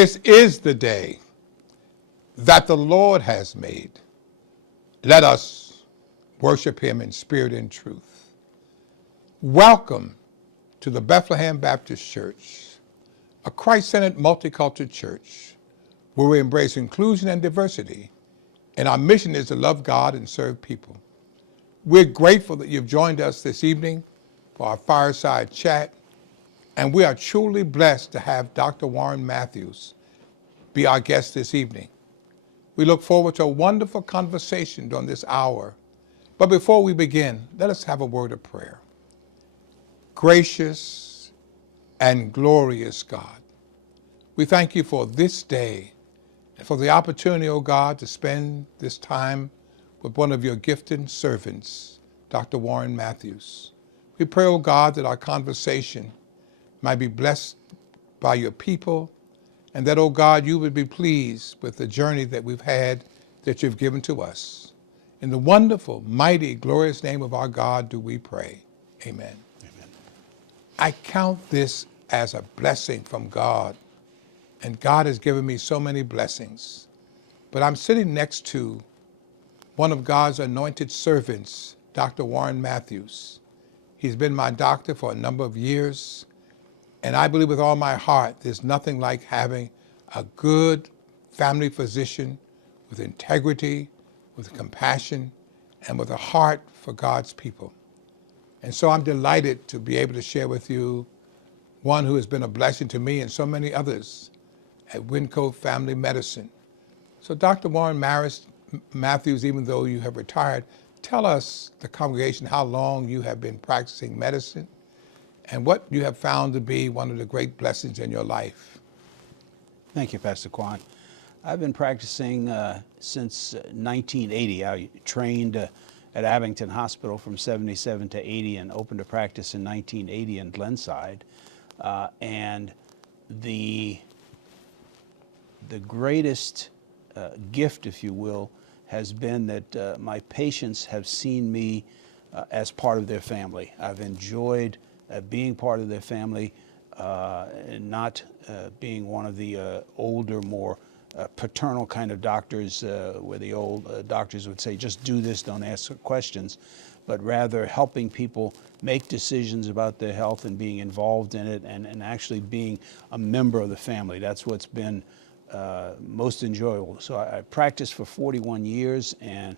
This is the day that the Lord has made. Let us worship him in spirit and truth. Welcome to the Bethlehem Baptist Church, a Christ-centered multicultural church where we embrace inclusion and diversity, and our mission is to love God and serve people. We're grateful that you've joined us this evening for our Fireside chat, and we are truly blessed to have Dr. Warren Matthews be our guest this evening. We look forward to a wonderful conversation during this hour. But before we begin, let us have a word of prayer. Gracious and glorious God, we thank you for this day and for the opportunity, O God, to spend this time with one of your gifted servants, Dr. Warren Matthews. We pray, O God, that our conversation might be blessed by your people, and that, O God, you would be pleased with the journey that we've had that you've given to us. In the wonderful, mighty, glorious name of our God do we pray. Amen. Amen. I count this as a blessing from God, and God has given me so many blessings. But I'm sitting next to one of God's anointed servants, Dr. Warren Matthews. He's been my doctor for a number of years. And I believe with all my heart, there's nothing like having a good family physician with integrity, with compassion, and with a heart for God's people. And so I'm delighted to be able to share with you one who has been a blessing to me and so many others at Winco Family Medicine. So Dr. Warren Matthews, even though you have retired, tell us, the congregation, how long you have been practicing medicine and what you have found to be one of the great blessings in your life. Thank you, Pastor Quann. I've been practicing since 1980. I trained at Abington Hospital from 77 to 80 and opened a practice in 1980 in Glenside. And the greatest gift, if you will, has been that my patients have seen me as part of their family. I've enjoyed being part of their family, and not being one of the older, more paternal kind of doctors where the old doctors would say, just do this, don't ask questions, but rather helping people make decisions about their health and being involved in it and actually being a member of the family. That's what's been most enjoyable. So I practiced for 41 years, and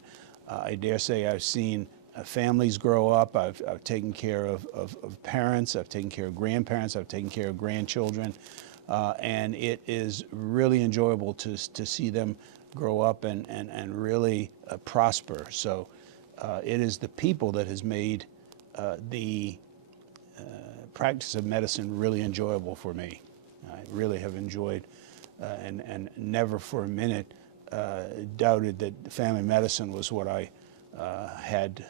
I dare say I've seen families grow up. I've taken care of parents, I've taken care of grandparents, I've taken care of grandchildren, and it is really enjoyable to see them grow up and really prosper. So it is the people that has made the practice of medicine really enjoyable for me. I really have enjoyed and never for a minute doubted that family medicine was what I had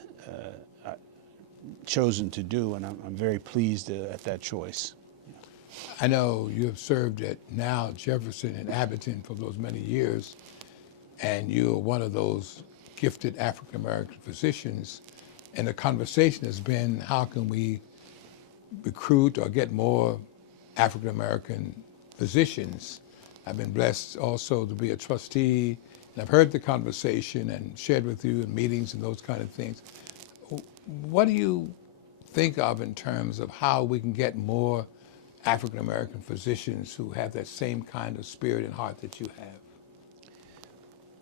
chosen to do, and I'm very pleased at that choice. I know you have served at now Jefferson and Abington for those many years, and you're one of those gifted African-American physicians, and the conversation has been, how can we recruit or get more African-American physicians? I've been blessed also to be a trustee, and I've heard the conversation and shared with you in meetings and those kind of things. What do you think of in terms of how we can get more African-American physicians who have that same kind of spirit and heart that you have?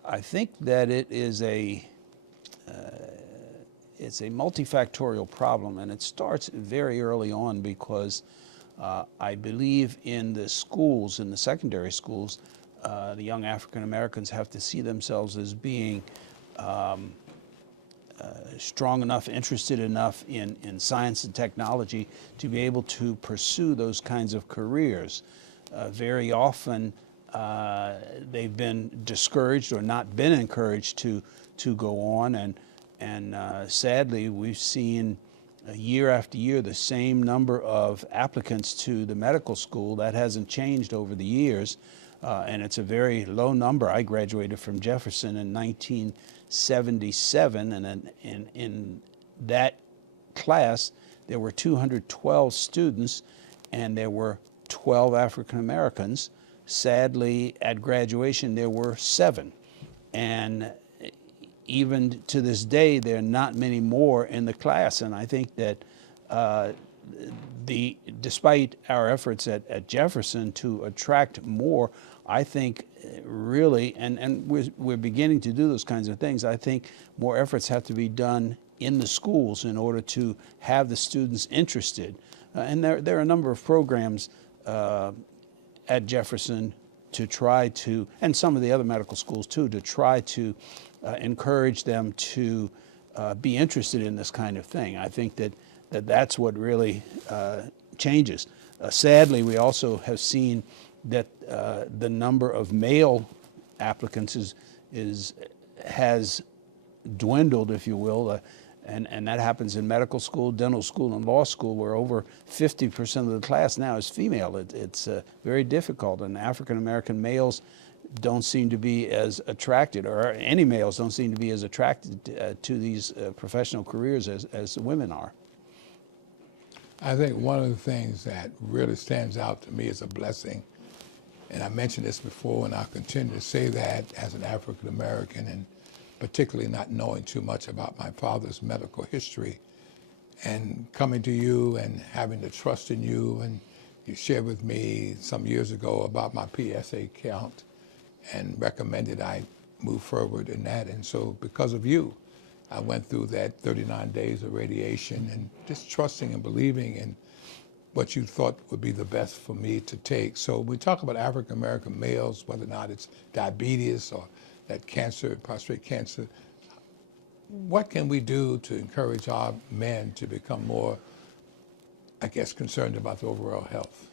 I think that it's a multifactorial problem, and it starts very early on because I believe in the schools, in the secondary schools, the young African Americans have to see themselves as being strong enough, interested enough in science and technology to be able to pursue those kinds of careers. Very often they've been discouraged or not been encouraged to go on, and sadly we've seen year after year the same number of applicants to the medical school. That hasn't changed over the years, and it's a very low number. I graduated from Jefferson in 1977, and in that class there were 212 students, and there were 12 African Americans. sadly, at graduation, there were 7. And even to this day, there are not many more in the class. And I think that despite our efforts at Jefferson to attract more, I think really, and we're beginning to do those kinds of things, I think more efforts have to be done in the schools in order to have the students interested. And there are a number of programs at Jefferson to try to, and some of the other medical schools too, to try to encourage them to be interested in this kind of thing. I think that's what really changes. Sadly, we also have seen that the number of male applicants has dwindled, if you will, and that happens in medical school, dental school, and law school, where over 50% of the class now is female. It's very difficult, and African American males don't seem to be as attracted, or any males don't seem to be as attracted to these professional careers as women are. I think one of the things that really stands out to me as a blessing, and I mentioned this before, and I'll continue to say that as an African American, and particularly not knowing too much about my father's medical history, and coming to you and having the trust in you, and you shared with me some years ago about my PSA count and recommended I move forward in that. And so because of you, I went through that 39 days of radiation and just trusting and believing in what you thought would be the best for me to take. So we talk about African American males, whether or not it's diabetes or that cancer, prostate cancer. What can we do to encourage our men to become more, I guess, concerned about the overall health?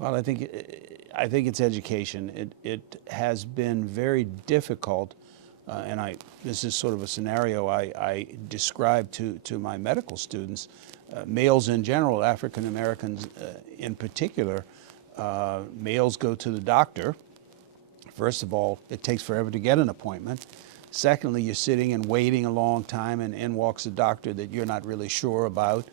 Well, I think it's education. It has been very difficult, and this is sort of a scenario I describe to my medical students. Males in general, African Americans in particular, males go to the doctor. First of all, it takes forever to get an appointment. Secondly, you're sitting and waiting a long time, and in walks a doctor that you're not really sure about.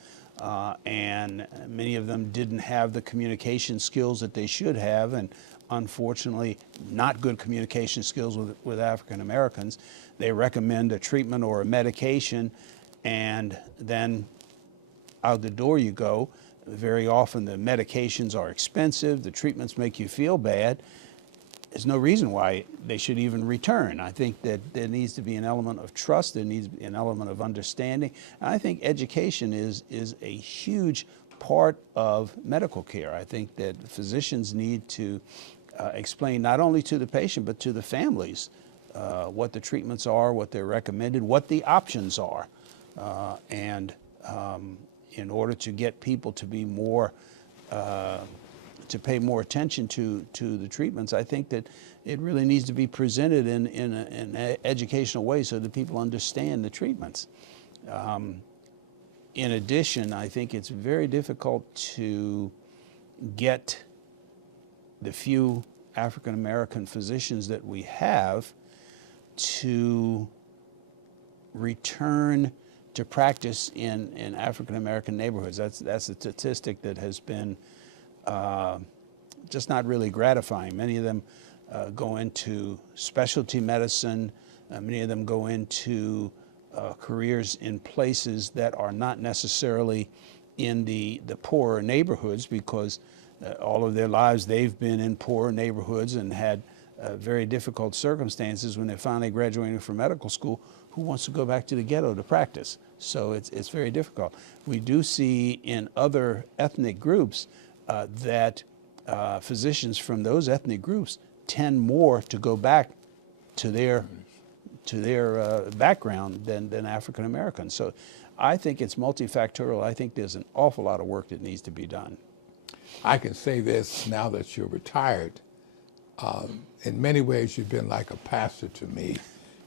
And many of them didn't have the communication skills that they should have, and unfortunately, not good communication skills with African Americans. They recommend a treatment or a medication, and then out the door you go. Very often the medications are expensive, the treatments make you feel bad. There's no reason why they should even return. I think that there needs to be an element of trust, there needs to be an element of understanding. And I think education is a huge part of medical care. I think that physicians need to explain not only to the patient but to the families what the treatments are, what they're recommended, what the options are. And in order to get people to be more to pay more attention to the treatments, I think that it really needs to be presented in an educational way so that people understand the treatments. In addition, I think it's very difficult to get the few African American physicians that we have to return to practice in African American neighborhoods. That's a statistic that has been just not really gratifying. Many of them go into specialty medicine. Many of them go into careers in places that are not necessarily in the poorer neighborhoods, because all of their lives they've been in poorer neighborhoods and had very difficult circumstances. When they're finally graduating from medical school, who wants to go back to the ghetto to practice? So it's very difficult. We do see in other ethnic groups that physicians from those ethnic groups tend more to go back to their background than African Americans. So I think it's multifactorial. I think there's an awful lot of work that needs to be done. I can say this now that you're retired. In many ways, you've been like a pastor to me.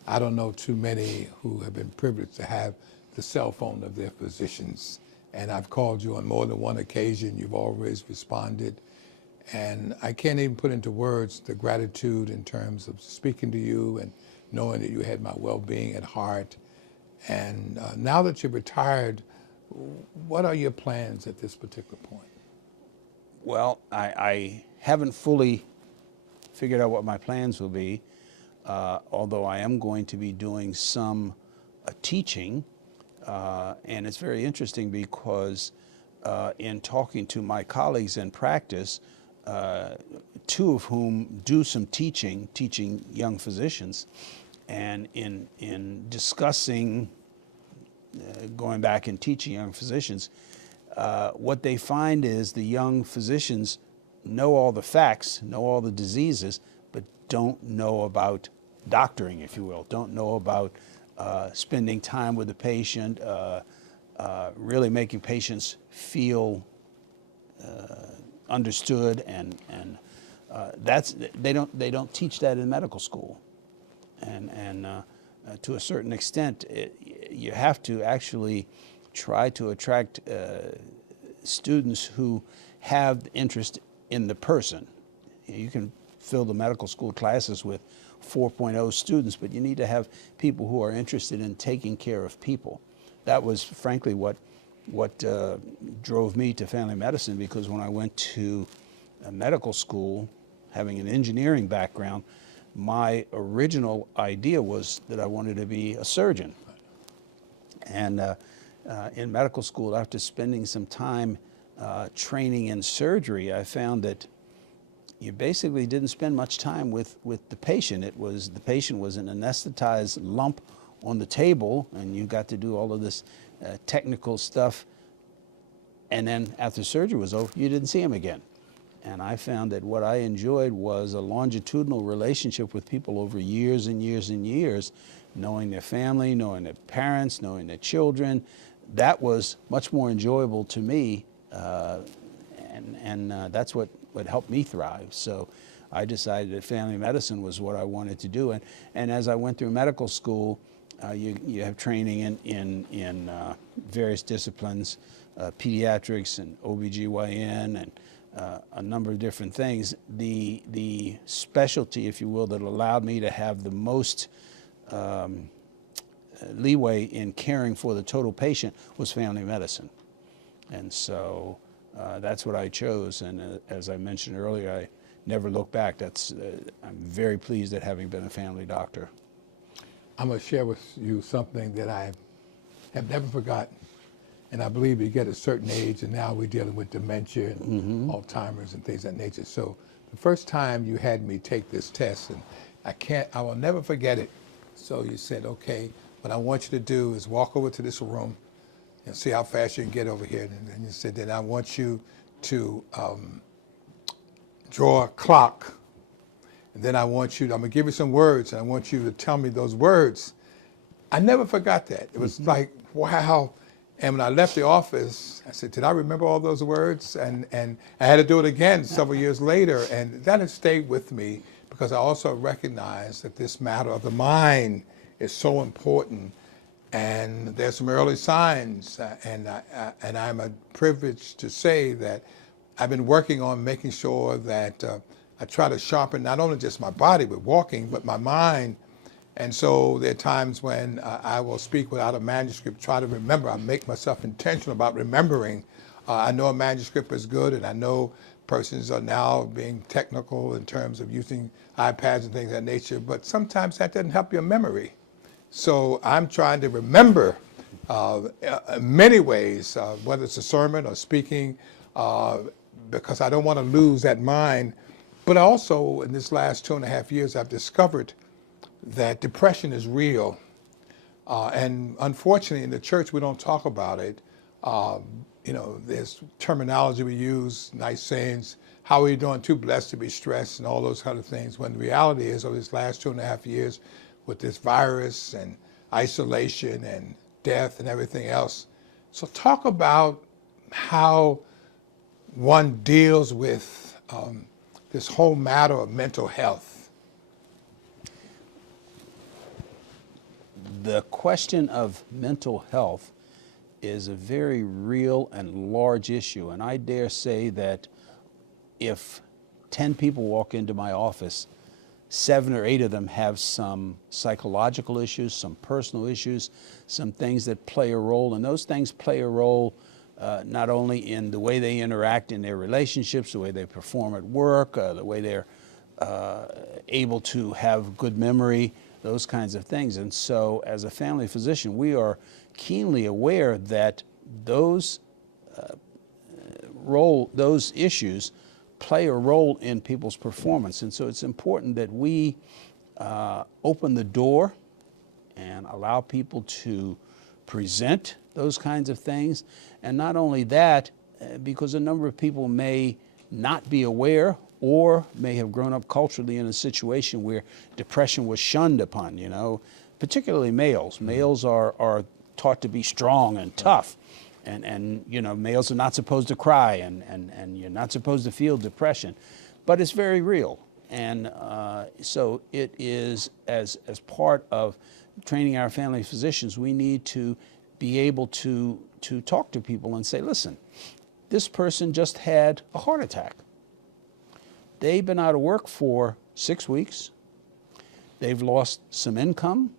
I don't know too many who have been privileged to have the cell phone of their physicians. And I've called you on more than one occasion. You've always responded. And I can't even put into words the gratitude in terms of speaking to you and knowing that you had my well-being at heart. And now that you're retired, what are your plans at this particular point? Well, I haven't fully figured out what my plans will be, although I am going to be doing some teaching. And it's very interesting because in talking to my colleagues in practice, two of whom do some teaching young physicians, and in discussing going back and teaching young physicians, what they find is the young physicians know all the facts, know all the diseases, but don't know about doctoring, if you will, don't know about spending time with the patient, really making patients feel understood, and that's they don't teach that in medical school, and to a certain extent, you have to actually try to attract students who have interest in the person. You can fill the medical school classes with 4.0 students, but you need to have people who are interested in taking care of people. That was frankly what drove me to family medicine, because when I went to medical school, having an engineering background, my original idea was that I wanted to be a surgeon. And in medical school, after spending some time training in surgery, I found that you basically didn't spend much time with the patient. The patient was an anesthetized lump on the table, and you got to do all of this technical stuff. And then after surgery was over, you didn't see him again. And I found that what I enjoyed was a longitudinal relationship with people over years and years and years, knowing their family, knowing their parents, knowing their children. That was much more enjoyable to me, and that's what helped me thrive. So I decided that family medicine was what I wanted to do. And as I went through medical school, you have training in various disciplines, pediatrics and OBGYN and a number of different things. The specialty, if you will, that allowed me to have the most leeway in caring for the total patient was family medicine. And so that's what I chose. And as I mentioned earlier, I never look back. I'm very pleased at having been a family doctor. I'm going to share with you something that I have never forgotten. And I believe you get a certain age, and now we're dealing with dementia and Alzheimer's and things of that nature. So the first time you had me take this test, and I will never forget it. So you said, okay, what I want you to do is walk over to this room and see how fast you can get over here. And then you said, then I want you to draw a clock. And then I'm going to give you some words, and I want you to tell me those words. I never forgot that. It was like, wow. And when I left the office, I said, did I remember all those words? And I had to do it again several years later. And that has stayed with me, because I also recognize that this matter of the mind is so important. And there's some early signs. And I'm privileged to say that I've been working on making sure that I try to sharpen not only just my body with walking, but my mind. And so there are times when I will speak without a manuscript, try to remember. I make myself intentional about remembering. I know a manuscript is good, and I know persons are now being technical in terms of using iPads and things of that nature, but sometimes that doesn't help your memory. So I'm trying to remember in many ways, whether it's a sermon or speaking, because I don't want to lose that mind. But also, in this last 2.5 years, I've discovered that depression is real. And unfortunately, in the church, we don't talk about it. There's terminology we use, nice sayings, how are you doing? Too blessed to be stressed, and all those kind of things. When the reality is, over this last 2.5 years, with this virus and isolation and death and everything else. So talk about how one deals with this whole matter of mental health. The question of mental health is a very real and large issue, and I dare say that if 10 people walk into my office, 7 or 8 of them have some psychological issues, some personal issues, some things that play a role, and those things play a role not only in the way they interact in their relationships, the way they perform at work, the way they're able to have good memory, those kinds of things. And so as a family physician, we are keenly aware that those those issues play a role in people's performance. And so it's important that we open the door and allow people to present those kinds of things. And not only that, because a number of people may not be aware or may have grown up culturally in a situation where depression was shunned upon, you know, particularly males. Males are taught to be strong and tough. And you know, males are not supposed to cry, and you're not supposed to feel depression. But it's very real. And so it is, as part of training our family physicians, we need to be able to talk to people and say, listen, this person just had a heart attack. They've been out of work for 6 weeks. They've lost some income.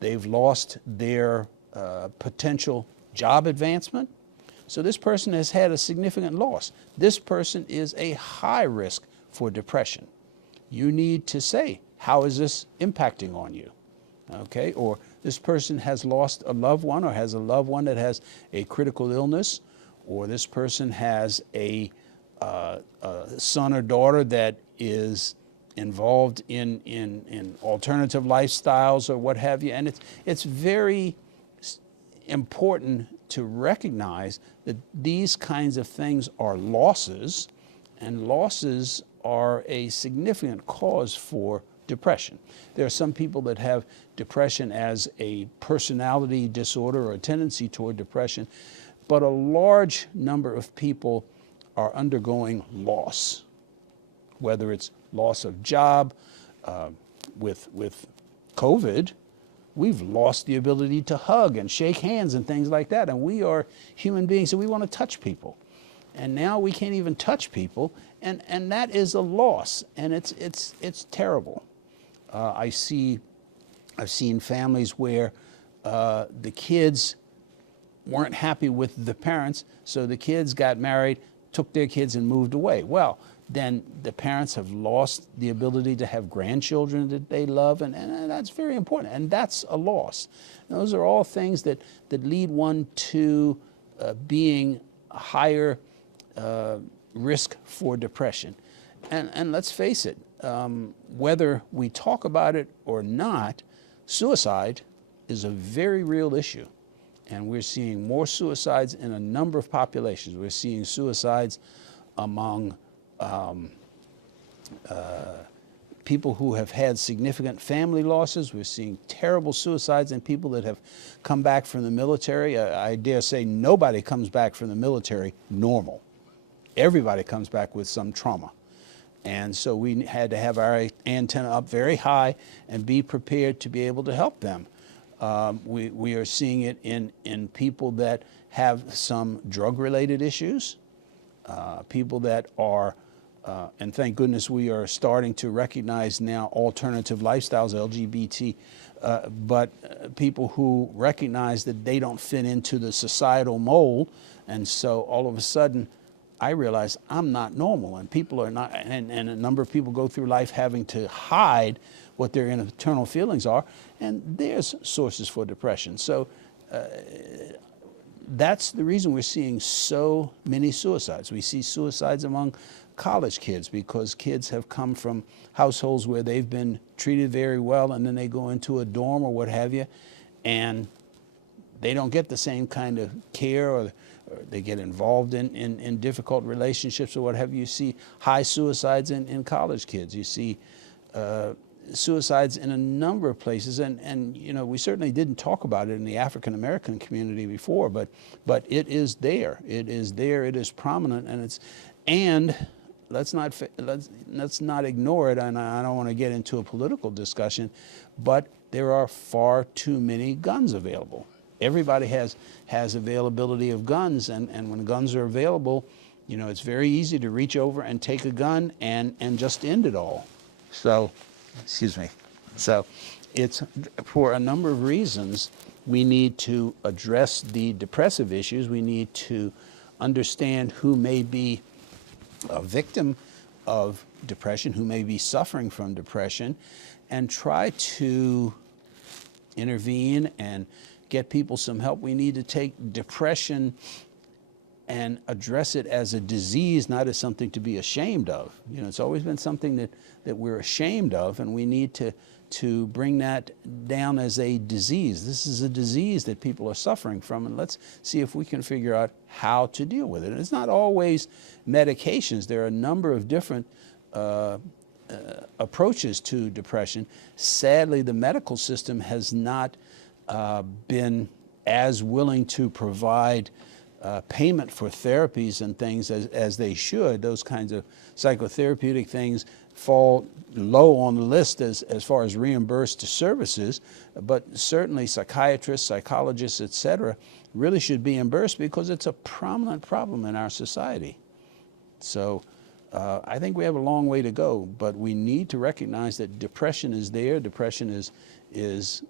They've lost their potential job advancement. So this person has had a significant loss. This person is a high risk for depression. You need to say, how is this impacting on you? Okay, or this person has lost a loved one, or has a loved one that has a critical illness, or this person has a son or daughter that is involved in alternative lifestyles or what have you. And it's very important to recognize that these kinds of things are losses, and losses are a significant cause for depression. There are some people that have depression as a personality disorder or a tendency toward depression, but a large number of people are undergoing loss, whether it's loss of job. With COVID, we've lost the ability to hug and shake hands and things like that, and we are human beings, so we want to touch people. And now we can't even touch people, and that is a loss, and it's terrible. I've seen families where the kids weren't happy with the parents, so the kids got married, took their kids and moved away. Well, then the parents have lost the ability to have grandchildren that they love, and that's very important, and that's a loss. And those are all things that lead one to being a higher risk for depression. And let's face it, whether we talk about it or not, suicide is a very real issue. And we're seeing more suicides in a number of populations. We're seeing suicides among people who have had significant family losses. We're seeing terrible suicides in people that have come back from the military. I dare say nobody comes back from the military normal. Everybody comes back with some trauma. And so we had to have our antenna up very high and be prepared to be able to help them. We are seeing it in people that have some drug-related issues, people that are, and thank goodness we are starting to recognize now alternative lifestyles, LGBT, but people who recognize that they don't fit into the societal mold, and so all of a sudden I realize I'm not normal, and people are not, and a number of people go through life having to hide what their internal feelings are, and there's sources for depression. So that's the reason we're seeing so many suicides. We see suicides among college kids because kids have come from households where they've been treated very well, and then they go into a dorm or what have you, and they don't get the same kind of care, or they get involved in difficult relationships or what have you. You see high suicides in college kids. You see suicides in a number of places, and you know, we certainly didn't talk about it in the African American community before, but it is there. It is there. It is prominent, and let's not ignore it. And I don't want to get into a political discussion, but there are far too many guns available. Everybody has availability of guns, and when guns are available, you know, it's very easy to reach over and take a gun and just end it all. So, excuse me. So it's for a number of reasons we need to address the depressive issues. We need to understand who may be a victim of depression, who may be suffering from depression, and try to intervene and get people some help. We need to take depression and address it as a disease, not as something to be ashamed of. You know, it's always been something that we're ashamed of, and we need to bring that down as a disease. This is a disease that people are suffering from, and let's see if we can figure out how to deal with it. And it's not always medications. There are a number of different approaches to depression. Sadly, the medical system has not been as willing to provide payment for therapies and things as they should. Those kinds of psychotherapeutic things fall low on the list as far as reimbursed services, but certainly psychiatrists, psychologists, etc., really should be reimbursed because it's a prominent problem in our society. So I think we have a long way to go, but we need to recognize that depression is there. Depression is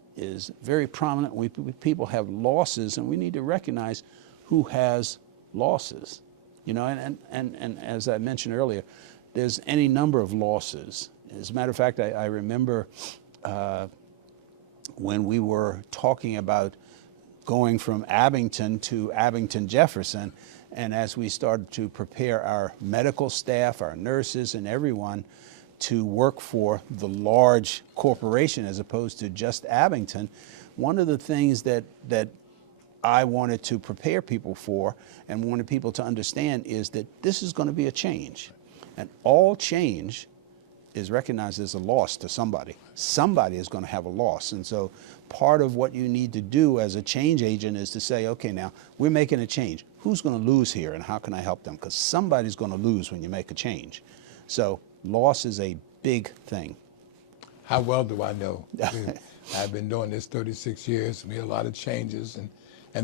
very prominent. People have losses, and we need to recognize who has losses. You know, and as I mentioned earlier, there's any number of losses. As a matter of fact, I remember when we were talking about going from Abington to Abington Jefferson, and as we started to prepare our medical staff, our nurses, and everyone to work for the large corporation as opposed to just Abington, one of the things that I wanted to prepare people for and wanted people to understand is that this is going to be a change. And all change is recognized as a loss to somebody. Somebody is going to have a loss. And so part of what you need to do as a change agent is to say, okay, now we're making a change. Who's going to lose here, and how can I help them? Because somebody's going to lose when you make a change. So loss is a big thing. How well do I know? I've been doing this 36 years. We had a lot of changes, and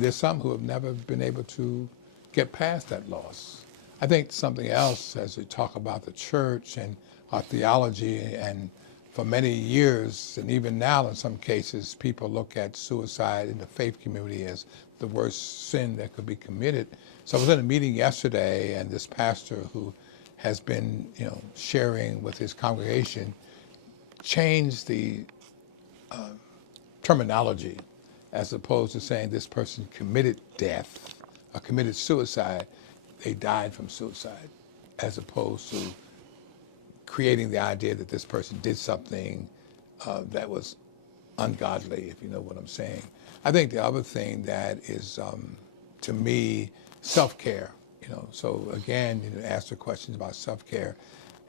there's some who have never been able to get past that loss. I think something else, as we talk about the church and our theology, and for many years, and even now in some cases, people look at suicide in the faith community as the worst sin that could be committed. So I was in a meeting yesterday, and this pastor who has been, sharing with his congregation, changed the terminology, as opposed to saying this person committed death or committed suicide. They died from suicide, as opposed to creating the idea that this person did something that was ungodly, if you know what I'm saying. I think the other thing that is, to me, self-care. So again, ask the questions about self-care.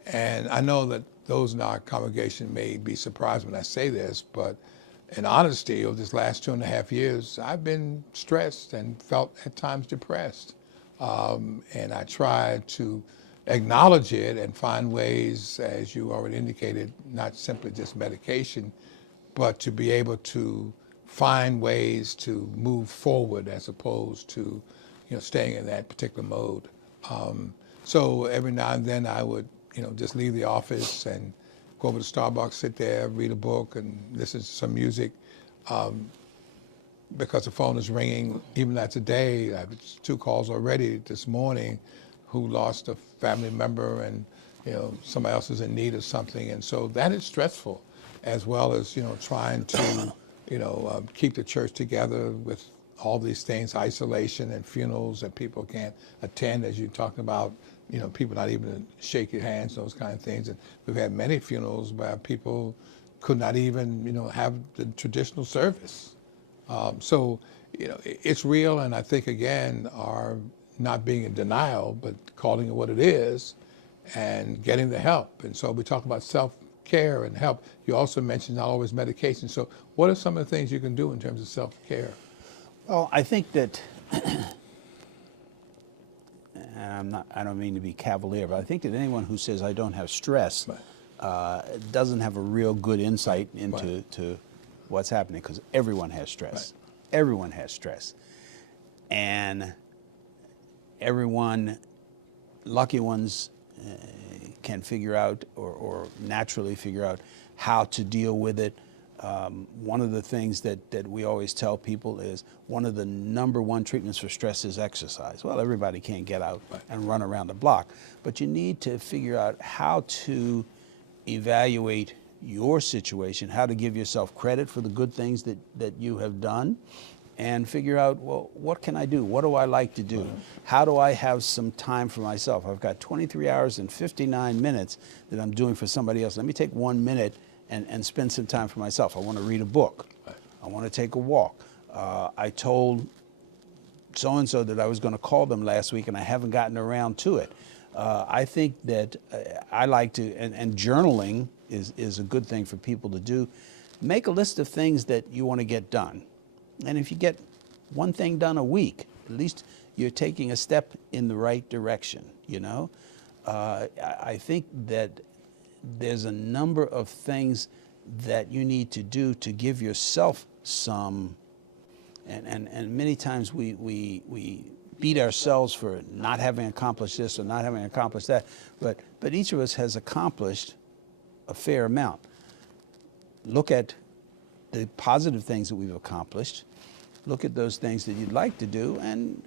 And I know that those in our congregation may be surprised when I say this, but in honesty, over this last 2.5 years, I've been stressed and felt at times depressed. And I try to acknowledge it and find ways, as you already indicated, not simply just medication, but to be able to find ways to move forward as opposed to, staying in that particular mode. So every now and then I would, just leave the office and go over to Starbucks, sit there, read a book, and listen to some music. Because the phone is ringing, even today, I have 2 calls already this morning who lost a family member, and somebody else is in need of something. And so that is stressful, as well as, trying to, keep the church together with all these things, isolation and funerals that people can't attend, as you're talking about, people not even shake your hands, those kind of things. And we've had many funerals where people could not even, have the traditional service. So, it's real, and I think, again, our not being in denial, but calling it what it is and getting the help. And so we talk about self-care and help. You also mentioned not always medication. So what are some of the things you can do in terms of self-care? Well, I think that, and I don't mean to be cavalier, but I think that anyone who says I don't have stress doesn't have a real good insight into to what's happening, because everyone has stress. Right. Everyone has stress. And everyone, lucky ones, can figure out or naturally figure out how to deal with it. One of the things that we always tell people is one of the #1 treatments for stress is exercise. Well, everybody can't get out and run around the block, but you need to figure out how to evaluate your situation, how to give yourself credit for the good things that you have done, and figure out, well, what can I do? What do I like to do? How do I have some time for myself? I've got 23 hours and 59 minutes that I'm doing for somebody else. Let me take 1 minute and spend some time for myself. I want to read a book. I want to take a walk. I told so-and-so that I was going to call them last week, and I haven't gotten around to it. I think that I like to, and journaling is a good thing for people to do. Make a list of things that you want to get done. And if you get one thing done a week, at least you're taking a step in the right direction, you know? I think that there's a number of things that you need to do to give yourself some, and many times we beat ourselves for not having accomplished this or not having accomplished that, but each of us has accomplished a fair amount. Look at the positive things that we've accomplished, look at those things that you'd like to do, and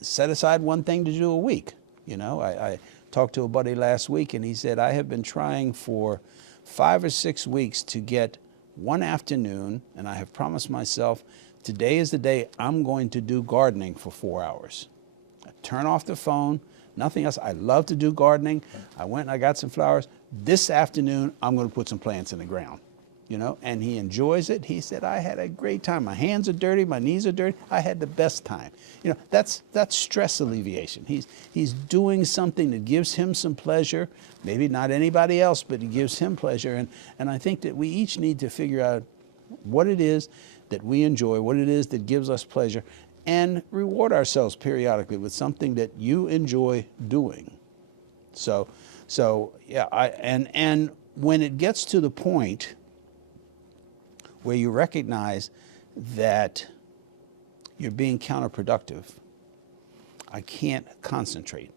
set aside one thing to do a week. You know, I talked to a buddy last week, and he said, I have been trying for 5 or 6 weeks to get one afternoon, and I have promised myself, today is the day I'm going to do gardening for 4 hours. I turn off the phone, nothing else. I love to do gardening. I went and I got some flowers. This afternoon, I'm going to put some plants in the ground. You know, and he enjoys it. He said, I had a great time. My hands are dirty, my knees are dirty. I had the best time. You know, that's stress alleviation. He's doing something that gives him some pleasure, maybe not anybody else, but it gives him pleasure. And I think that we each need to figure out what it is that we enjoy, what it is that gives us pleasure, and reward ourselves periodically with something that you enjoy doing. So yeah, and when it gets to the point where you recognize that you're being counterproductive, I can't concentrate,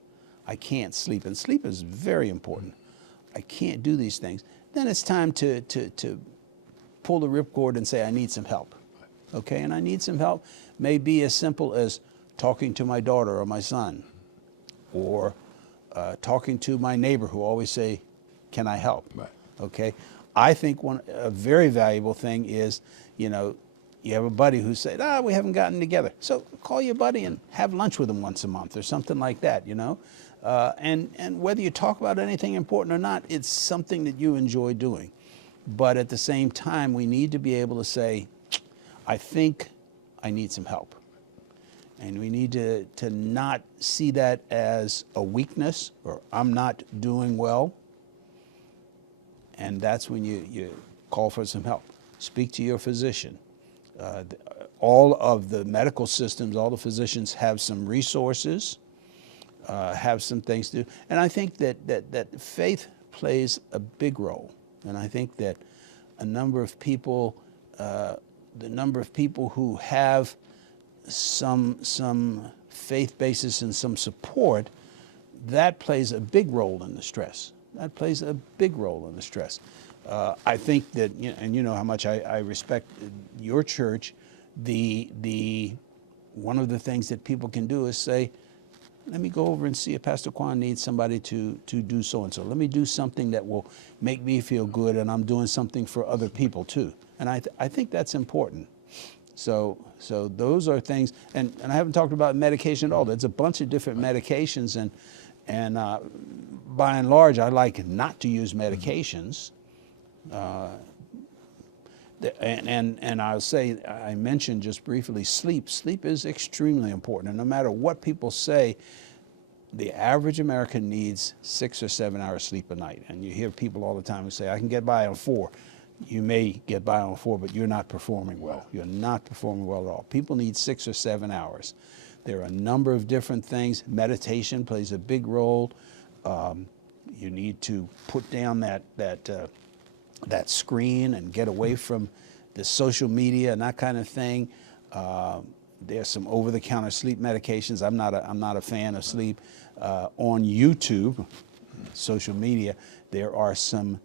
I can't sleep, and sleep is very important. I can't do these things. Then it's time to pull the ripcord and say, I need some help. Okay, and I need some help may be as simple as talking to my daughter or my son, or talking to my neighbor who always say, can I help? Right. Okay. I think a very valuable thing is, you know, you have a buddy who said, we haven't gotten together. So call your buddy and have lunch with him once a month or something like that, you know. And whether you talk about anything important or not, it's something that you enjoy doing. But at the same time, we need to be able to say, I think I need some help. And we need to not see that as a weakness or I'm not doing well. And that's when you call for some help. Speak to your physician. All of the medical systems, all the physicians have some resources, have some things to do. And I think that faith plays a big role. And I think that a number of people, the number of people who have some faith basis and some support, that plays a big role in the stress. That plays a big role in the stress. I think that, you know, and you know how much I respect your church, one of the things that people can do is say, let me go over and see if Pastor Quann needs somebody to do so-and-so. Let me do something that will make me feel good, and I'm doing something for other people too. And I think that's important. So those are things, and I haven't talked about medication at all. There's a bunch of different medications, and by and large, I like not to use medications. And I'll say, I mentioned just briefly sleep. Sleep is extremely important. And no matter what people say, the average American needs 6 or 7 hours sleep a night. And you hear people all the time who say, I can get by on 4. You may get by on 4, but you're not performing well. You're not performing well at all. People need 6 or 7 hours. There are a number of different things. Meditation plays a big role. You need to put down that screen and get away from the social media and that kind of thing. There's some over-the-counter sleep medications. I'm not a fan of sleep. On YouTube, social media, there are some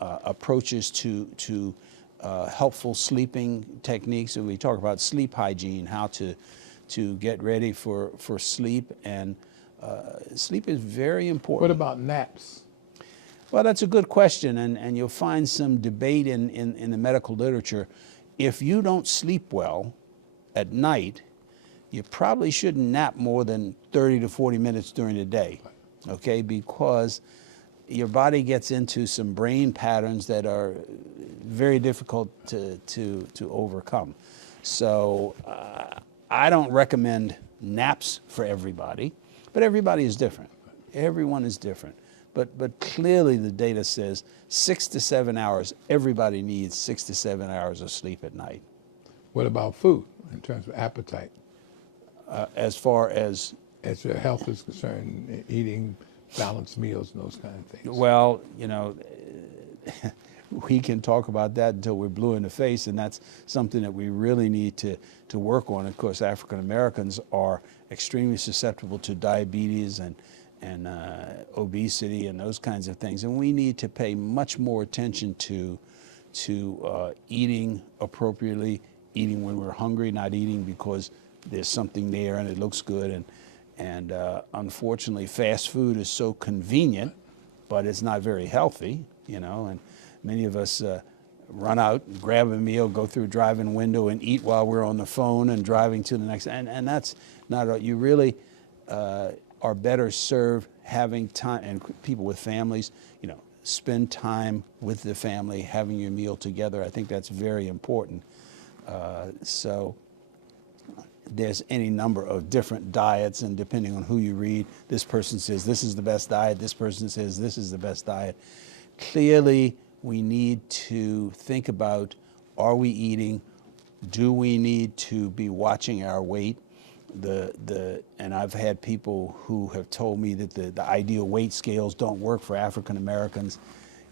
approaches to helpful sleeping techniques. And we talk about sleep hygiene, how to get ready for sleep. And sleep is very important. What about naps? Well, that's a good question, and you'll find some debate in the medical literature. If you don't sleep well at night, you probably shouldn't nap more than 30 to 40 minutes during the day, okay? Because your body gets into some brain patterns that are very difficult to overcome. So I don't recommend naps for everybody, but everybody is different. Everyone is different. But clearly the data says 6 to 7 hours, everybody needs 6 to 7 hours of sleep at night. What about food in terms of appetite? As far as your health is concerned, eating balanced meals and those kind of things. Well, you know, we can talk about that until we're blue in the face, and that's something that we really need to work on. Of course, African Americans are extremely susceptible to diabetes and obesity and those kinds of things, and we need to pay much more attention to eating appropriately, eating when we're hungry, not eating because there's something there and it looks good. And unfortunately, fast food is so convenient, but it's not very healthy, you know. And many of us run out, grab a meal, go through a drive-in window, and eat while we're on the phone and driving to the next. And that's not. You really are better served having time, and people with families, you know, spend time with the family, having your meal together. I think that's very important. So there's any number of different diets, and depending on who you read, this person says this is the best diet, this person says this is the best diet. Clearly, we need to think about, are we eating? Do we need to be watching our weight? And I've had people who have told me that the ideal weight scales don't work for African Americans.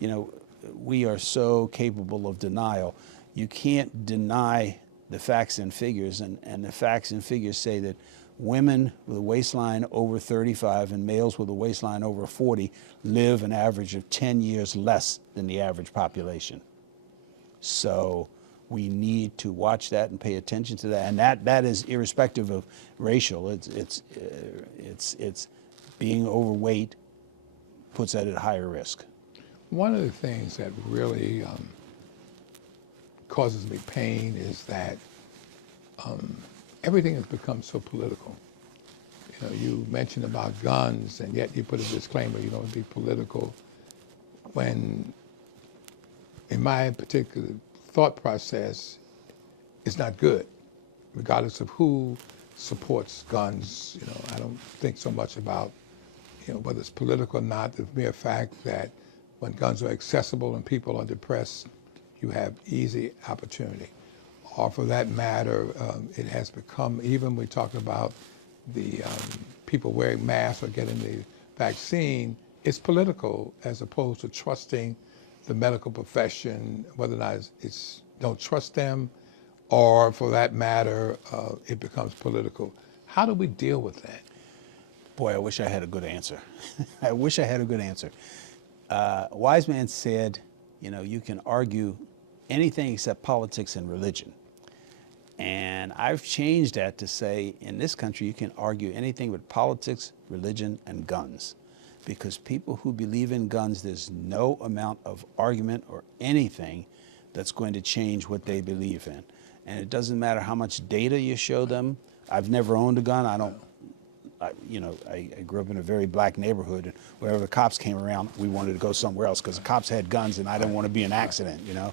You know, we are so capable of denial. You can't deny the facts and figures, and the facts and figures say that women with a waistline over 35 and males with a waistline over 40 live an average of 10 years less than the average population. So we need to watch that and pay attention to that, and that is irrespective of racial. It's being overweight puts that at higher risk. One of the things that really causes me pain is that everything has become so political. You know, you mentioned about guns, and yet you put a disclaimer, you don't be political. When, in my particular thought process, it's not good, regardless of who supports guns. You know, I don't think so much about, you know, whether it's political or not. The mere fact that when guns are accessible and people are depressed, you have easy opportunity. Or for that matter, it has become, even we talk about the people wearing masks or getting the vaccine, it's political as opposed to trusting the medical profession, whether or not it's don't trust them, or for that matter, it becomes political. How do we deal with that? Boy, I wish I had a good answer. I wish I had a good answer. A wise man said, you know, you can argue anything except politics and religion. And I've changed that to say, in this country, you can argue anything but politics, religion, and guns. Because people who believe in guns, there's no amount of argument or anything that's going to change what they believe in. And it doesn't matter how much data you show them. I've never owned a gun. I grew up in a very black neighborhood, and wherever the cops came around, we wanted to go somewhere else because the cops had guns, and I didn't want to be in an accident, you know.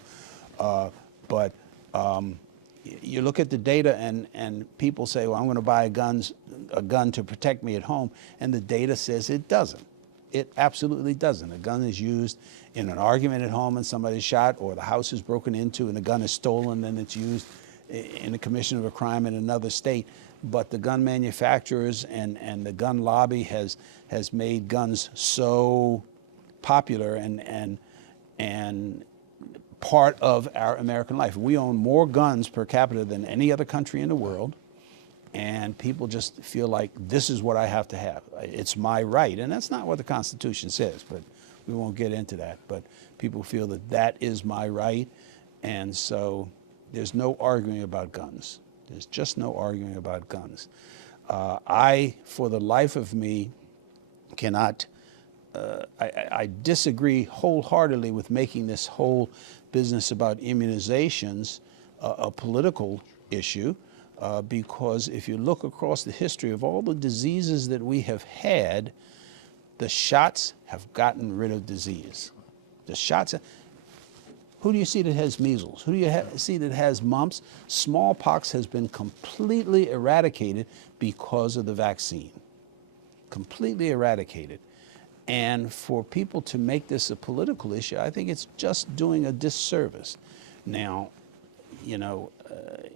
You look at the data, and people say, well, I'm going to buy a gun to protect me at home, and the data says it doesn't. It absolutely doesn't. A gun is used in an argument at home and somebody's shot, or the house is broken into and the gun is stolen and it's used in the commission of a crime in another state. But the gun manufacturers and the gun lobby has made guns so popular and part of our American life. We own more guns per capita than any other country in the world, and people just feel like this is what I have to have. It's my right, and that's not what the Constitution says, but we won't get into that. But people feel that that is my right, And so there's no arguing about guns. There's just no arguing about guns. I, for the life of me, cannot, I disagree wholeheartedly with making this whole business about immunizations a political issue, because if you look across the history of all the diseases that we have had, the shots have gotten rid of disease. The shots. Who do you see that has measles? Who do you see that has mumps? Smallpox has been completely eradicated because of the vaccine. Completely eradicated. And for people to make this a political issue, I think it's just doing a disservice. Now, you know,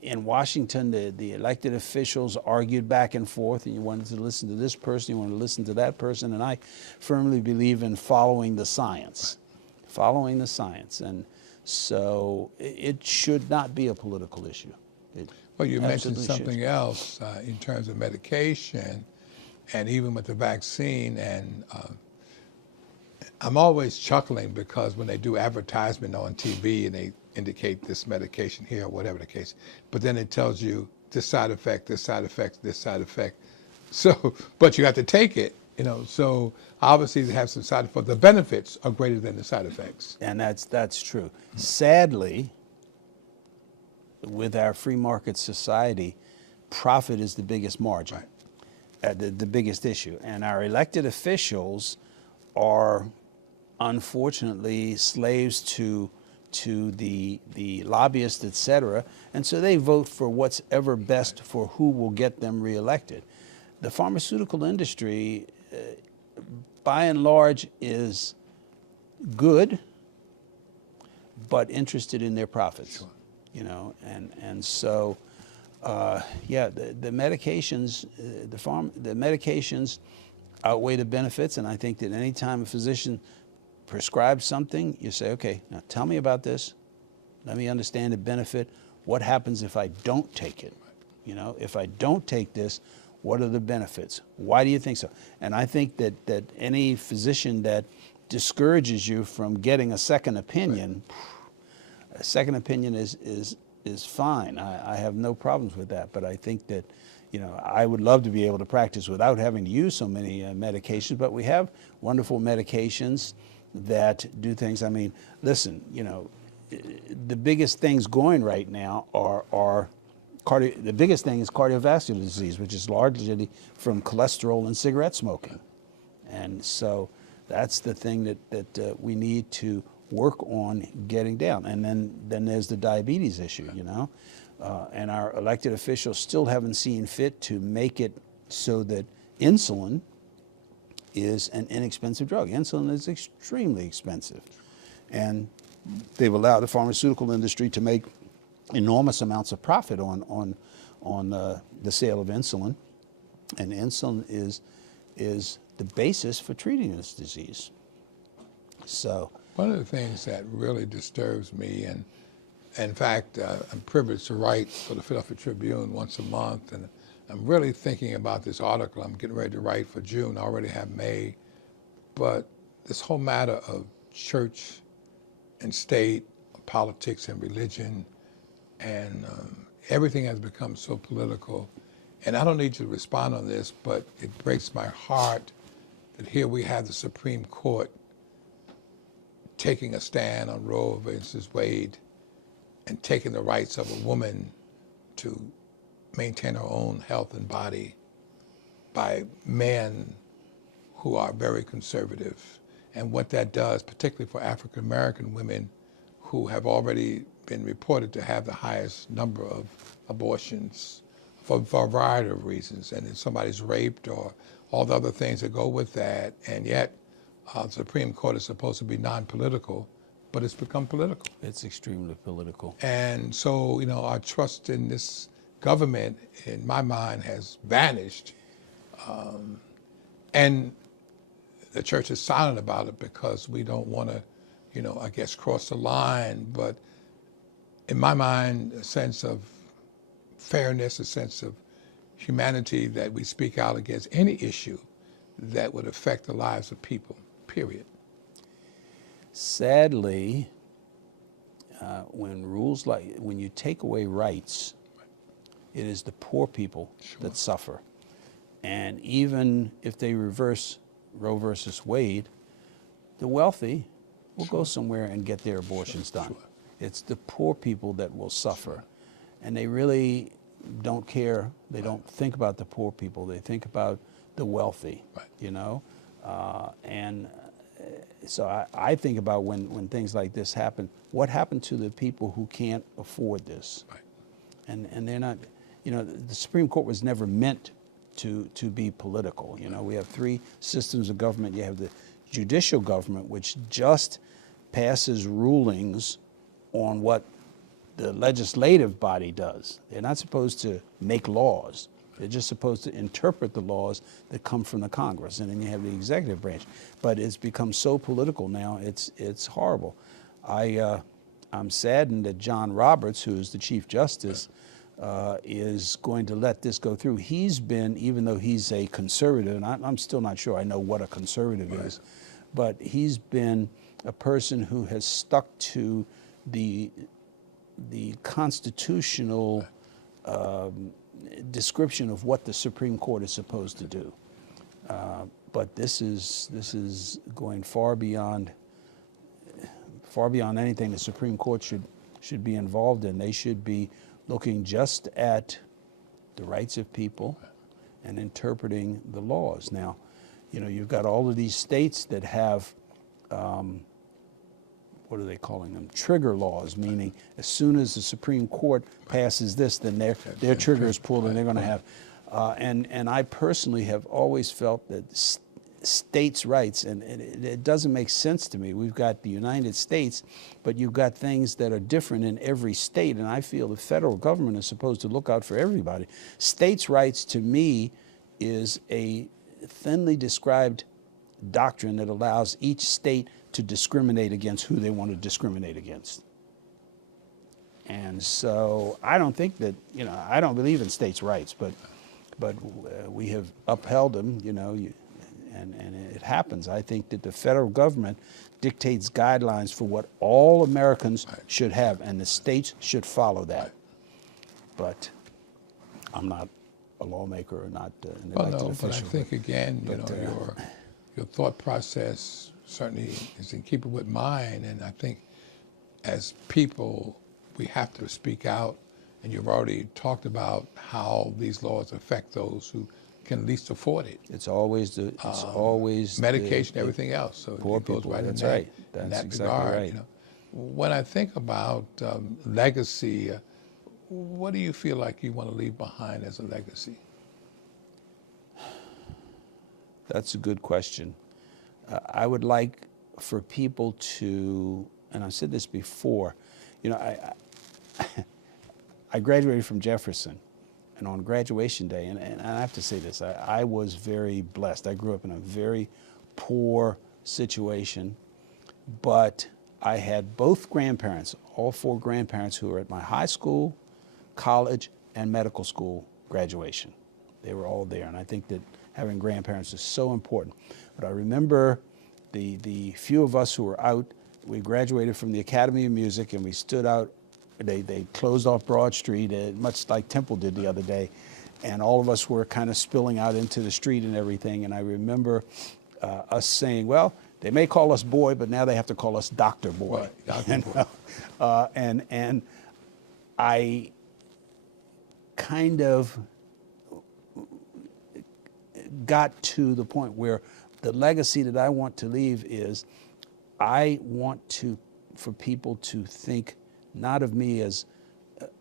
in Washington, the elected officials argued back and forth, and you wanted to listen to this person, you wanted to listen to that person, and I firmly believe in following the science. Following the science. And so it should not be a political issue. Well, you mentioned something else in terms of medication and even with the vaccine. And I'm always chuckling because when they do advertisement on TV and they indicate this medication here or whatever the case, but then it tells you this side effect, this side effect, this side effect. So, but you have to take it. You know, so obviously they have some side effects. The benefits are greater than the side effects. And that's true. Sadly, with our free market society, profit is the biggest margin, the biggest issue. And our elected officials are unfortunately slaves to the lobbyists, et cetera. And so they vote for what's ever best for who will get them reelected. The pharmaceutical industry, by and large, is good, but interested in their profits. Sure. You know, and so, yeah, the medications, the medications outweigh the benefits, and I think that any time a physician prescribes something, you say, okay, now tell me about this. Let me understand the benefit. What happens if I don't take it? You know, if I don't take this, what are the benefits? Why do you think so? And I think that any physician that discourages you from getting a second opinion, a second opinion is fine. I have no problems with that. But I think that, you know, I would love to be able to practice without having to use so many medications. But we have wonderful medications that do things. I mean, listen, you know, the biggest things going right now are the biggest thing is cardiovascular disease, which is largely from cholesterol and cigarette smoking. And so that's the thing that we need to work on getting down. And then there's the diabetes issue, you know. And our elected officials still haven't seen fit to make it so that insulin is an inexpensive drug. Insulin is extremely expensive. And they've allowed the pharmaceutical industry to make enormous amounts of profit on the sale of insulin, and insulin is the basis for treating this disease. So one of the things that really disturbs me, and in fact, I'm privileged to write for the Philadelphia Tribune once a month, and I'm really thinking about this article. I'm getting ready to write for June. I already have May, but this whole matter of church and state, politics and religion, and everything has become so political. And I don't need you to respond on this, but it breaks my heart that here we have the Supreme Court taking a stand on Roe versus Wade and taking the rights of a woman to maintain her own health and body by men who are very conservative. And what that does, particularly for African American women who have already been reported to have the highest number of abortions for a variety of reasons, and if somebody's raped or all the other things that go with that, and yet the Supreme Court is supposed to be non-political, but it's become political. it's extremely political. And so, you know, our trust in this government, in my mind, has vanished. And the church is silent about it because we don't want to, you know, I guess, cross the line. But in my mind, a sense of fairness, a sense of humanity, that we speak out against any issue that would affect the lives of people, period. Sadly, when you take away rights, it is the poor people that suffer. And even if they reverse Roe versus Wade, the wealthy will go somewhere and get their abortions done. It's the poor people that will suffer. And they really don't care. They don't think about the poor people. They think about the wealthy, you know? So I think about when things like this happen, what happened to the people who can't afford this? And they're not, you know, the Supreme Court was never meant to be political. You know, we have three systems of government. You have the judicial government, which just passes rulings on what the legislative body does. They're not supposed to make laws. They're just supposed to interpret the laws that come from the Congress. And then you have the executive branch. But it's become so political now, it's horrible. I'm saddened that John Roberts, who is the Chief Justice, is going to let this go through. He's been, even though he's a conservative, and I'm still not sure I know what a conservative is, but he's been a person who has stuck to the constitutional description of what the Supreme Court is supposed to do. But this is going far beyond anything the Supreme Court should be involved in. They should be looking just at the rights of people and interpreting the laws. Now, you know, you've got all of these states that have what are they calling them? Trigger laws, meaning as soon as the Supreme Court passes this, then their trigger is pulled and they're going to have. And I personally have always felt that states' rights, and it doesn't make sense to me. We've got the United States, but you've got things that are different in every state, and I feel the federal government is supposed to look out for everybody. States' rights, to me, is a thinly described doctrine that allows each state to discriminate against who they want to discriminate against. And so I don't think that, you know, I don't believe in states' rights, but we have upheld them, you know, and it happens. I think that the federal government dictates guidelines for what all Americans should have, and the states should follow that. But I'm not a lawmaker or not an elected official. But I think, again, you know, your thought process certainly is in keeping with mine, and I think as people, we have to speak out, and you've already talked about how these laws affect those who can least afford it. It's always medication, everything else. So poor it goes people. right That's in right. that That's exactly regard. right. You know, when I think about legacy, what do you feel like you want to leave behind as a legacy? That's a good question. I would like for people to, and I've said this before, you know, I graduated from Jefferson, and on graduation day, and I have to say this, I was very blessed. I grew up in a very poor situation, but I had both grandparents, all four grandparents who were at my high school, college, and medical school graduation. They were all there, and I think that having grandparents is so important. But I remember the few of us who were out, we graduated from the Academy of Music, and we stood out. They closed off Broad Street, much like Temple did the other day, and all of us were kind of spilling out into the street and everything. And I remember us saying, well, they may call us boy, but now they have to call us Dr. Boy. Right, Dr. Boy. And I kind of got to the point where the legacy that I want to leave is I want for people to think not of me as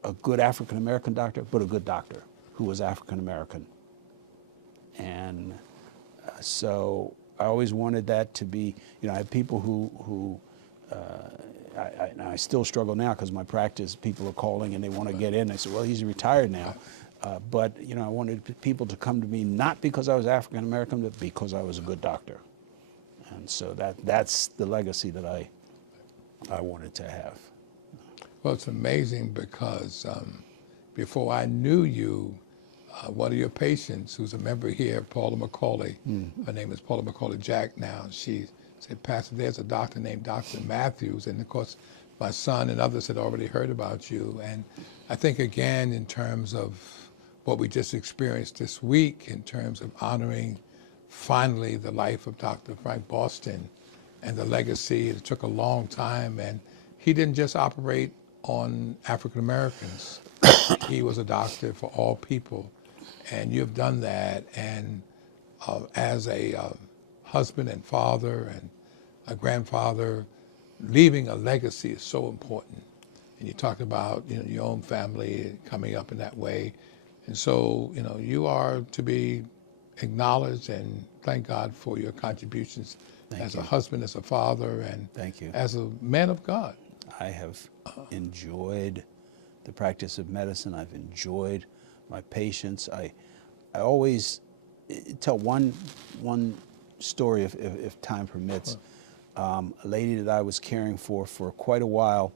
a good African-American doctor, but a good doctor who was African-American. And so I always wanted that to be, you know, I have people who I still struggle now because my practice, people are calling and they want to get in. I said, well, he's retired now. But, you know, I wanted people to come to me not because I was African-American, but because I was a good doctor. And so that's the legacy that I wanted to have. Well, it's amazing because before I knew you, one of your patients, who's a member here, Paula McCauley, her name is Paula McCauley Jack now, she said, Pastor, there's a doctor named Dr. Matthews. And of course, my son and others had already heard about you. And I think, again, in terms of what we just experienced this week, in terms of honoring finally the life of Dr. Frank Boston and the legacy, it took a long time. And he didn't just operate on African Americans. He was a doctor for all people. And you've done that. And as a husband and father and a grandfather, leaving a legacy is so important. And you talked about, your own family coming up in that way. And so, you are to be acknowledged, and thank God for your contributions as a husband, as a father, and Thank you. as a man of God. I have enjoyed the practice of medicine. I've enjoyed my patients. I always tell one story if time permits. A lady that I was caring for quite a while,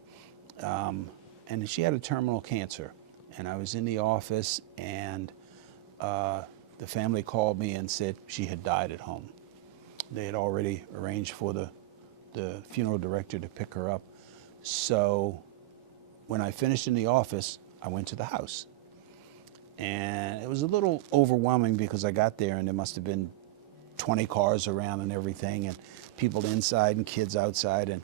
and she had a terminal cancer. And I was in the office, and the family called me and said she had died at home. They had already arranged for the funeral director to pick her up. So when I finished in the office, I went to the house. And it was a little overwhelming because I got there and there must have been 20 cars around and everything, and people inside and kids outside. And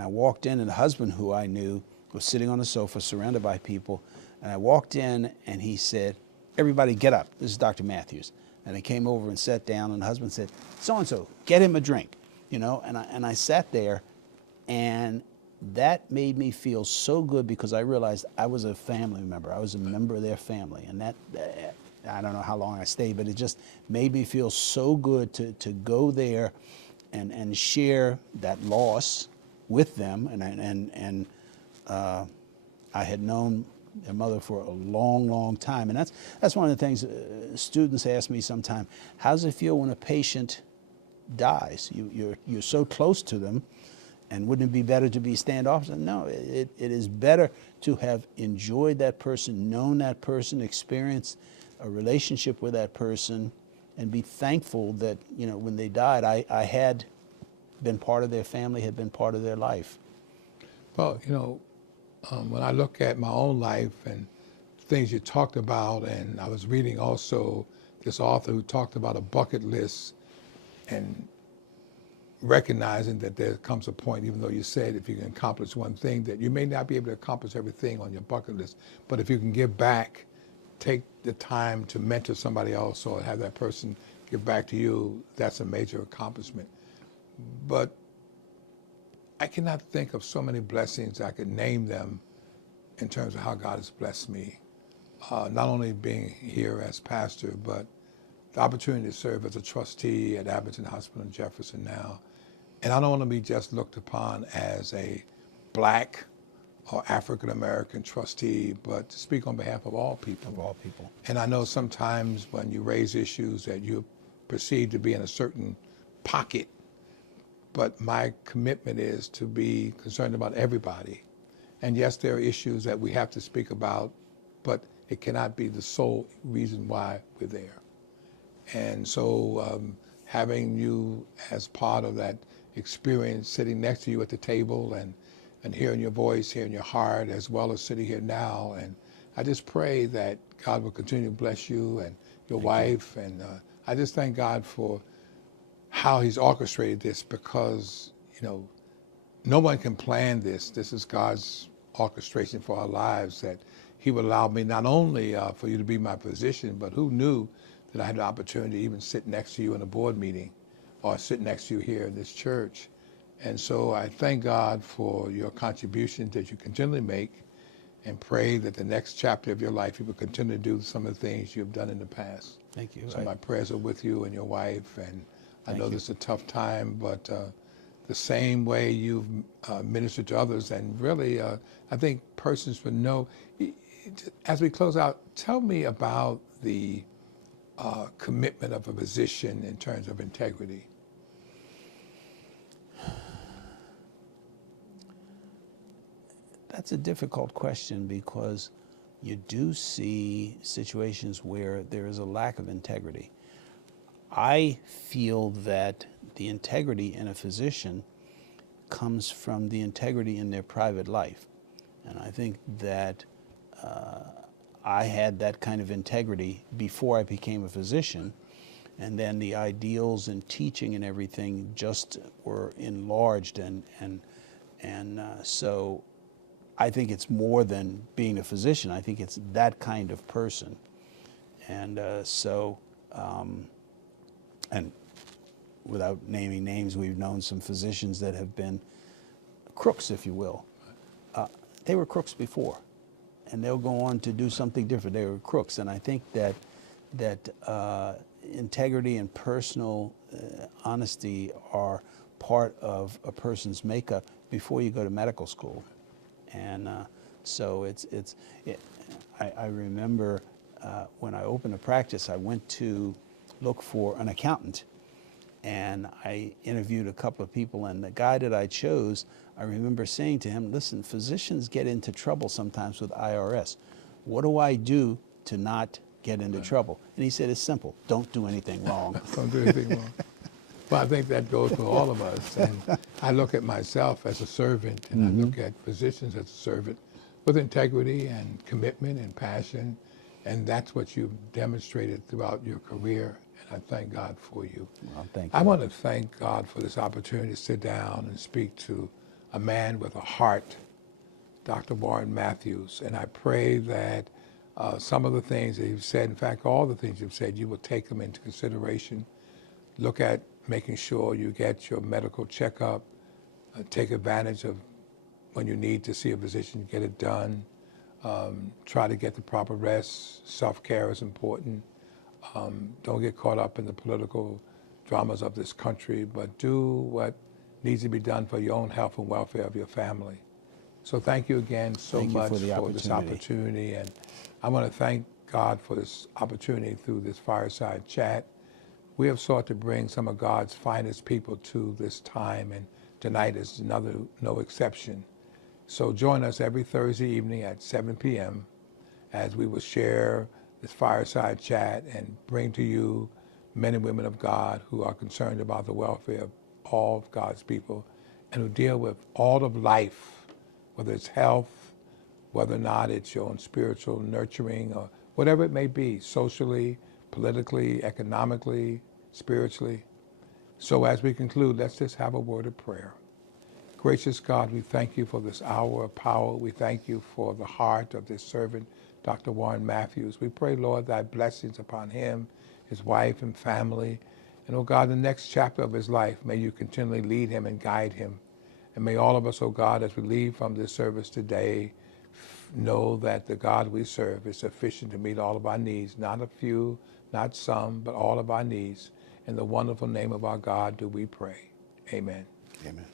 I walked in, and the husband, who I knew, was sitting on the sofa surrounded by people. And I walked in, and he said, "Everybody get up. This is Dr. Matthews." And I came over and sat down, and the husband said, "So-and-so, get him a drink." And I sat there, and that made me feel so good because I realized I was a family member. I was a member of their family. And that I don't know how long I stayed, but it just made me feel so good to go there and share that loss with them. And I had known their mother for a long, long time. And that's one of the things students ask me sometimes: how does it feel when a patient dies? You're so close to them, and wouldn't it be better to be standoffish? No, it is better to have enjoyed that person, known that person, experienced a relationship with that person, and be thankful that, when they died, I had been part of their family, had been part of their life. Well, when I look at my own life and things you talked about, and I was reading also this author who talked about a bucket list, and recognizing that there comes a point, even though you said if you can accomplish one thing, that you may not be able to accomplish everything on your bucket list, but if you can give back, take the time to mentor somebody else or have that person give back to you, that's a major accomplishment. But I cannot think of so many blessings, I could name them in terms of how God has blessed me. Not only being here as pastor, but the opportunity to serve as a trustee at Abington Hospital in Jefferson now. And I don't want to be just looked upon as a Black or African American trustee, but to speak on behalf of all people. Of all people. And I know sometimes when you raise issues that you're perceived to be in a certain pocket, but my commitment is to be concerned about everybody. And yes, there are issues that we have to speak about, but it cannot be the sole reason why we're there. And so having you as part of that experience, sitting next to you at the table and hearing your voice, hearing your heart, as well as sitting here now. And I just pray that God will continue to bless you and your wife. And I just thank God for how he's orchestrated this, because, no one can plan this. This is God's orchestration for our lives, that he would allow me not only for you to be my physician, but who knew that I had the opportunity to even sit next to you in a board meeting or sit next to you here in this church. And so I thank God for your contributions that you continually make, and pray that the next chapter of your life you will continue to do some of the things you have done in the past. Thank you. So my prayers are with you and your wife, and I know this is a tough time, but the same way you've ministered to others, and really I think persons would know. As we close out, tell me about the commitment of a physician in terms of integrity. That's a difficult question, because you do see situations where there is a lack of integrity. I feel that the integrity in a physician comes from the integrity in their private life. And I think that I had that kind of integrity before I became a physician, and then the ideals and teaching and everything just were enlarged, and so I think it's more than being a physician. I think it's that kind of person, and and without naming names, we've known some physicians that have been crooks, if you will. They were crooks before, and they'll go on to do something different. They were crooks, and I think that integrity and personal honesty are part of a person's makeup before you go to medical school. And so I remember when I opened a practice, I went to look for an accountant, and I interviewed a couple of people, and the guy that I chose, I remember saying to him, listen, physicians get into trouble sometimes with IRS. What do I do to not get into trouble? And he said, it's simple. Don't do anything wrong. Don't do anything wrong. Well, I think that goes for all of us. And I look at myself as a servant, and I look at physicians as a servant with integrity and commitment and passion. And that's what you've demonstrated throughout your career. And I thank God for you. Well, thank you. I want to thank God for this opportunity to sit down and speak to a man with a heart, Dr. Warren Matthews. And I pray that some of the things that you've said, in fact, all the things you've said, you will take them into consideration. Look at making sure you get your medical checkup, take advantage of when you need to see a physician, get it done. Try to get the proper rest. Self-care is important. Don't get caught up in the political dramas of this country, but do what needs to be done for your own health and welfare of your family. So thank you again so much for this opportunity. And I want to thank God for this opportunity through this fireside chat. We have sought to bring some of God's finest people to this time, and tonight is no exception. So join us every Thursday evening at 7 p.m. as we will share this fireside chat and bring to you men and women of God who are concerned about the welfare of all of God's people and who deal with all of life, whether it's health, whether or not it's your own spiritual nurturing, or whatever it may be, socially, politically, economically, spiritually. So as we conclude, let's just have a word of prayer. Gracious God, we thank you for this hour of power. We thank you for the heart of this servant, Dr. Warren Matthews. We pray, Lord, thy blessings upon him, his wife and family. And, oh God, the next chapter of his life, may you continually lead him and guide him. And may all of us, oh God, as we leave from this service today, know that the God we serve is sufficient to meet all of our needs, not a few, not some, but all of our needs. In the wonderful name of our God do we pray. Amen. Amen.